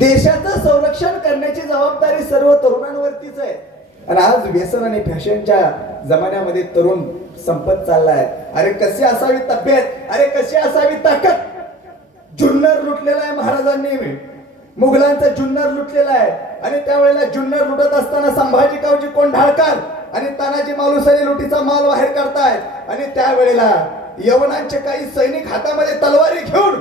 देशाचं संरक्षण करण्याची जबाबदारी सर्व तरुणांवरतीच आहे. आणि आज व्यसन आणि फॅशनच्या जमान्यामध्ये तरुण संपत चाललाय. अरे कशी असावी तब्येत, अरे कशी असावी ताकद. जुन्नर लुटलेला आहे महाराजांनी, मुघलांचा जुन्नर लुटलेला आहे. आणि त्यावेळेला जुन्नर लुटत असताना संभाजी कावजी कोंढाळकर आणि तानाजी मालुसरे लुटीचा माल बाहेर करतायत. आणि त्यावेळेला यवनांचे काही सैनिक हातामध्ये तलवारी घेऊन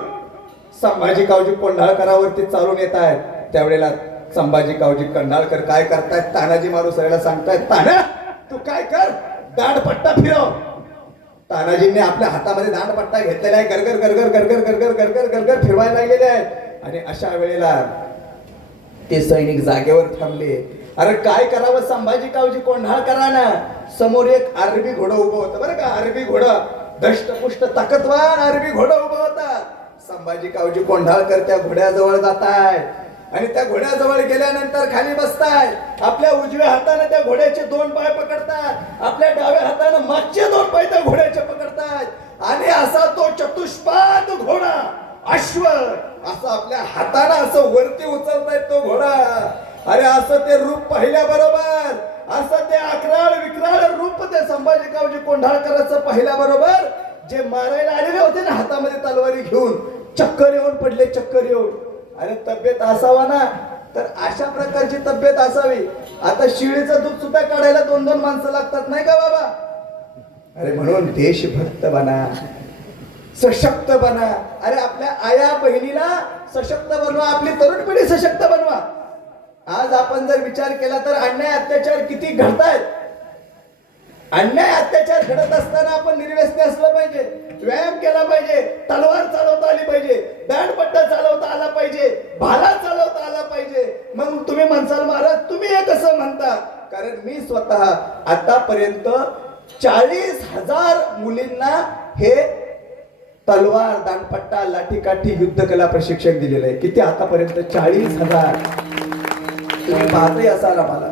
संभाजी कावजी कोंढाळकरावरती चालून येत आहेत. त्यावेळेला संभाजी कावजी कोंढाळकर काय करतायत, तानाजी मालुसरेला सांगतायत, ताना तू काय कर, दांडपट्टा फिरव. तानाजींनी आपल्या हातामध्ये दांडपट्टा घेतलेला आहे, गरगर गरगर गरगर गरगर गरगर गरगर फिरवायला लागलेले आहेत. आणि अशा वेळेला ते सैनिक जागेवर थांबले. अरे काय करावं संभाजी कावजी कोंढाळकरांना. समोर एक अरबी घोडं उभं होतं बरं का, अरबी घोडं, दष्टपुष्ट ताकदवान अरबी घोडं उभं होतं. संभाजी कावजी कोंढाळकर त्या घोड्याजवळ जातायत आणि त्या घोड्याजवळ गेल्यानंतर खाली बसतायत. आपल्या उजव्या हाताने त्या घोड्याचे दोन पाय पकडतात, आपल्या डाव्या हाताने मागचे दोन पाय त्या घोड्याचे पकडतात. आणि असा तो चतुष्पाद घोडा, अश्व, असं आपल्या हाताने असं वरती उचलतायत तो घोडा. अरे असं ते रूप पाहिल्याबरोबर, असं ते अकराळ विक्राळ रूप ते संभाजी कावजी कोंढाळकरांचं पाहिल्याबरोबर जे मारायला आलेले होते ना हातामध्ये तलवारी घेऊन, चक्कर येऊन पडले, चक्कर येऊन. अरे तब्येत असावा ना, तर अशा प्रकारची तब्येत असावी. आता शिळीचं दूध सुद्धा काढायला 2-2 माणसं लागतात नाही का बाबा. अरे म्हणून देशभक्त बना, सशक्त बना. अरे आपल्या आया बहिणीला सशक्त बनवा, आपली तरुण पिढी सशक्त बनवा. आज आपण जर विचार केला तर अन्याय अत्याचार किती घडतायत. अन्याय अत्याचार घडत असताना आपण निर्व्यसनी असलं पाहिजे, व्यायाम केला पाहिजे, तलवार चालवता आली पाहिजे, दांडपट्टा चालवता आला पाहिजे, भाला चालवता आला पाहिजे. मग तुम्ही म्हणसाल महाराज तुम्ही हे कसं म्हणता. कारण मी स्वतः आतापर्यंत 40,000 मुलींना हे तलवार, दांडपट्टा, लाठीकाठी, युद्धकला प्रशिक्षण दिलेलं आहे. किती आतापर्यंत 40,000. तुम्ही पाहतही असाल आम्हाला.